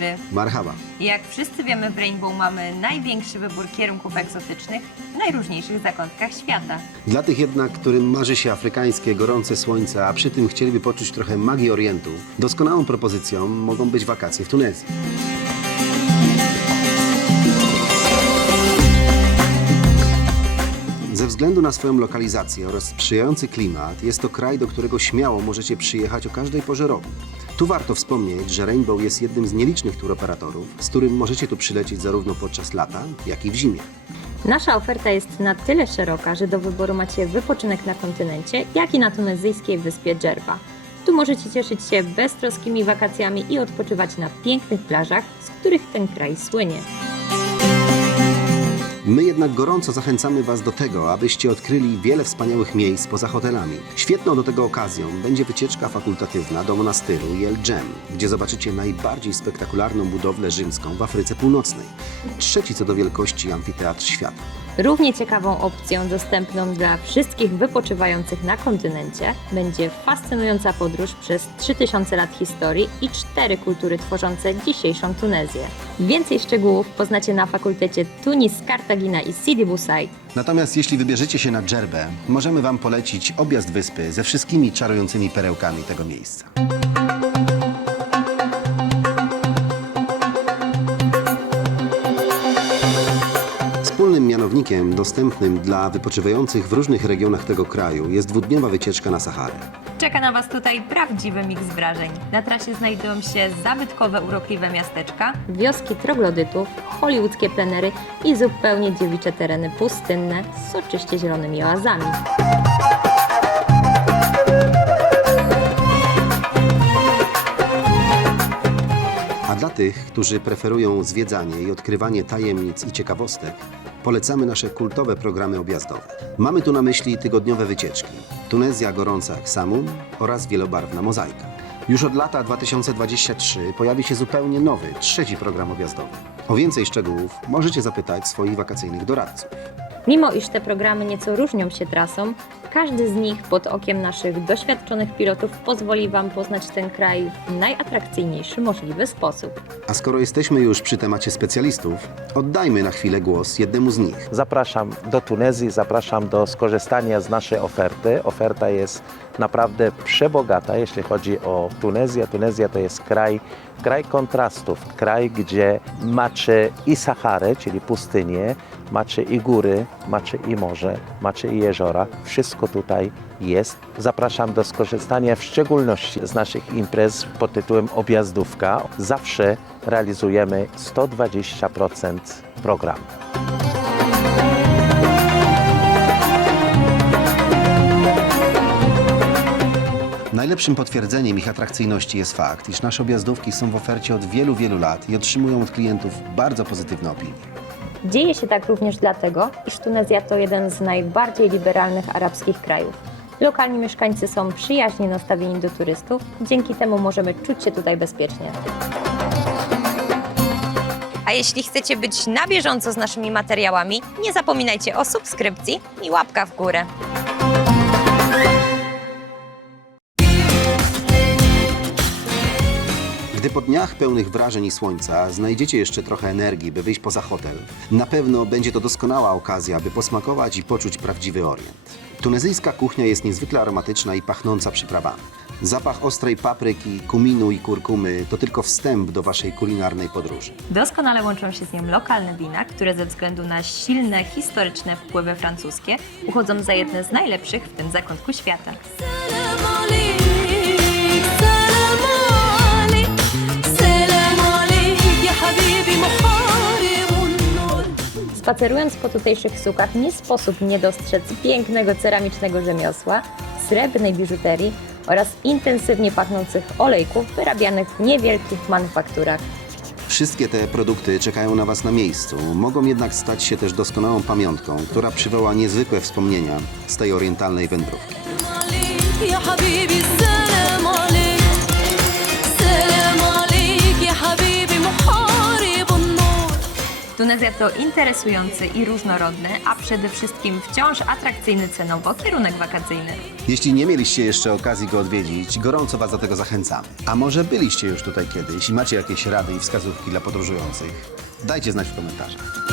dobry. Marhaba. Jak wszyscy wiemy, w Rainbow mamy największy wybór kierunków egzotycznych w najróżniejszych zakątkach świata. Dla tych jednak, którym marzy się afrykańskie gorące słońce, a przy tym chcieliby poczuć trochę magii Orientu, doskonałą propozycją mogą być wakacje w Tunezji. Ze względu na swoją lokalizację oraz sprzyjający klimat, jest to kraj, do którego śmiało możecie przyjechać o każdej porze roku. Tu warto wspomnieć, że Rainbow jest jednym z nielicznych turoperatorów, z którym możecie tu przylecieć zarówno podczas lata, jak i w zimie. Nasza oferta jest na tyle szeroka, że do wyboru macie wypoczynek na kontynencie, jak i na tunezyjskiej wyspie Dżerba. Tu możecie cieszyć się beztroskimi wakacjami i odpoczywać na pięknych plażach, z których ten kraj słynie. My jednak gorąco zachęcamy Was do tego, abyście odkryli wiele wspaniałych miejsc poza hotelami. Świetną do tego okazją będzie wycieczka fakultatywna do monastyru Yel Dżem, gdzie zobaczycie najbardziej spektakularną budowlę rzymską w Afryce Północnej. Trzeci co do wielkości amfiteatr świata. Równie ciekawą opcją dostępną dla wszystkich wypoczywających na kontynencie będzie fascynująca podróż przez 3000 lat historii i cztery kultury tworzące dzisiejszą Tunezję. Więcej szczegółów poznacie na fakultecie Tunis, Cartagina i Sidi Bouzid. Natomiast jeśli wybierzecie się na Dżerbę, możemy Wam polecić objazd wyspy ze wszystkimi czarującymi perełkami tego miejsca. Wspólnym mianownikiem dostępnym dla wypoczywających w różnych regionach tego kraju jest dwudniowa wycieczka na Saharę. Czeka na Was tutaj prawdziwy miks wrażeń. Na trasie znajdują się zabytkowe, urokliwe miasteczka, Wioski troglodytów, hollywoodzkie plenery i zupełnie dziewicze tereny pustynne z soczyście zielonymi oazami. Którzy preferują zwiedzanie i odkrywanie tajemnic i ciekawostek, polecamy nasze kultowe programy objazdowe. Mamy tu na myśli tygodniowe wycieczki, Tunezja gorąca jak samun oraz wielobarwna mozaika. Już od lata 2023 pojawi się zupełnie nowy, trzeci program objazdowy. O więcej szczegółów możecie zapytać swoich wakacyjnych doradców. Mimo iż te programy nieco różnią się trasą, każdy z nich pod okiem naszych doświadczonych pilotów pozwoli Wam poznać ten kraj w najatrakcyjniejszy możliwy sposób. A skoro jesteśmy już przy temacie specjalistów, oddajmy na chwilę głos jednemu z nich. Zapraszam do Tunezji, zapraszam do skorzystania z naszej oferty. Oferta jest naprawdę przebogata, jeśli chodzi o Tunezję. Tunezja to jest kraj, kraj kontrastów, kraj, gdzie macie i Saharę, czyli pustynię, macie i góry, macie i morze, macie i jeziora. Wszystko tutaj jest. Zapraszam do skorzystania w szczególności z naszych imprez pod tytułem Objazdówka. Zawsze realizujemy 120% programu. Najlepszym potwierdzeniem ich atrakcyjności jest fakt, iż nasze objazdówki są w ofercie od wielu, wielu lat i otrzymują od klientów bardzo pozytywne opinie. Dzieje się tak również dlatego, iż Tunezja to jeden z najbardziej liberalnych arabskich krajów. Lokalni mieszkańcy są przyjaźnie nastawieni do turystów, dzięki temu możemy czuć się tutaj bezpiecznie. A jeśli chcecie być na bieżąco z naszymi materiałami, nie zapominajcie o subskrypcji i łapka w górę. Gdy po dniach pełnych wrażeń i słońca znajdziecie jeszcze trochę energii, by wyjść poza hotel, na pewno będzie to doskonała okazja, by posmakować i poczuć prawdziwy Orient. Tunezyjska kuchnia jest niezwykle aromatyczna i pachnąca przyprawami. Zapach ostrej papryki, kuminu i kurkumy to tylko wstęp do waszej kulinarnej podróży. Doskonale łączą się z nią lokalne wina, które ze względu na silne historyczne wpływy francuskie uchodzą za jedne z najlepszych w tym zakątku świata. Spacerując po tutejszych sukach nie sposób nie dostrzec pięknego ceramicznego rzemiosła, srebrnej biżuterii oraz intensywnie pachnących olejków wyrabianych w niewielkich manufakturach. Wszystkie te produkty czekają na Was na miejscu, mogą jednak stać się też doskonałą pamiątką, która przywoła niezwykłe wspomnienia z tej orientalnej wędrówki. Gimnazja to interesujący i różnorodny, a przede wszystkim wciąż atrakcyjny cenowo kierunek wakacyjny. Jeśli nie mieliście jeszcze okazji go odwiedzić, gorąco Was do tego zachęcamy. A może byliście już tutaj kiedyś i macie jakieś rady i wskazówki dla podróżujących? Dajcie znać w komentarzach.